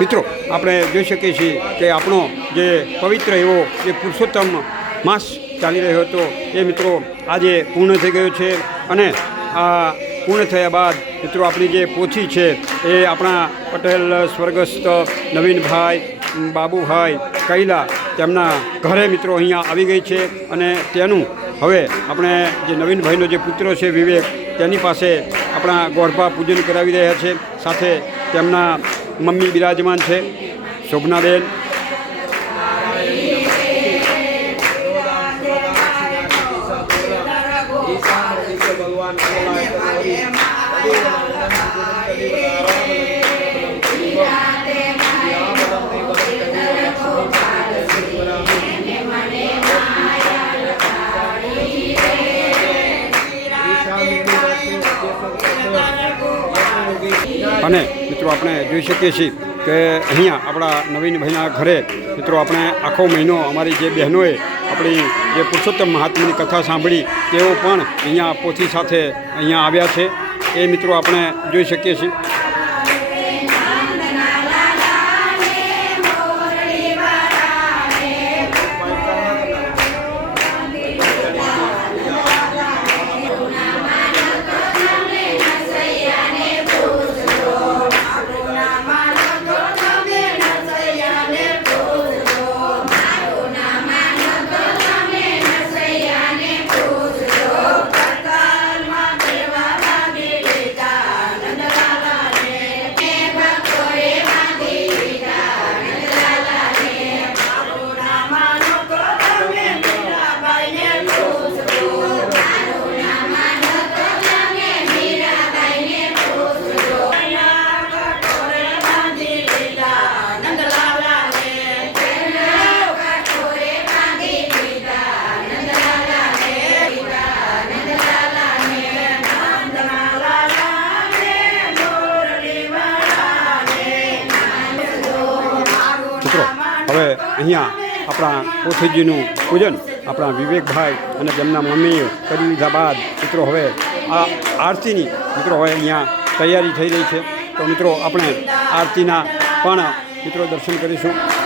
મિત્રો આપણે જોઈ શકીએ છીએ કે આપણો જે પવિત્ર એવો જે પુરુષોત્તમ માસ ચાલી રહ્યો હતો એ મિત્રો આજે પૂર્ણ થઈ ગયો છે અને આ પૂર્ણ થયા બાદ મિત્રો આપણી જે પોથી છે એ આપણા પટેલ સ્વર્ગસ્થ નવીનભાઈ બાબુભાઈ કૈલા તેમના ઘરે મિત્રો અહીંયા આવી ગઈ છે અને તેનું હવે આપણે જે નવીનભાઈનો જે પુત્ર છે વિવેક તેની પાસે આપણા ગોરભા પૂજન કરાવી રહ્યા છે સાથે તેમના મમ્મી બિરાજમાન છે શોભનાબેન અને મિત્રો આપણે જોઈ શકીએ છીએ કે અહીંયા આપણા નવીનભાઈના ઘરે મિત્રો આપણે આખો મહિનો અમારી જે બહેનોએ આપણી જે પુરુષોત્તમ મહાત્માની કથા સાંભળી તેઓ પણ અહીંયા પોથી સાથે અહીંયા આવ્યા છે એ મિત્રો આપણે જોઈ શકીએ છીએ. મિત્રો હવે અહીંયા આપણા પોથીજીનું પૂજન આપણા વિવેકભાઈ અને તેમના મમ્મીએ કરી લીધા બાદ મિત્રો હવે આ આરતીની મિત્રો હવે અહીંયા તૈયારી થઈ રહી છે તો મિત્રો આપણે આરતીના પણ મિત્રો દર્શન કરીશું.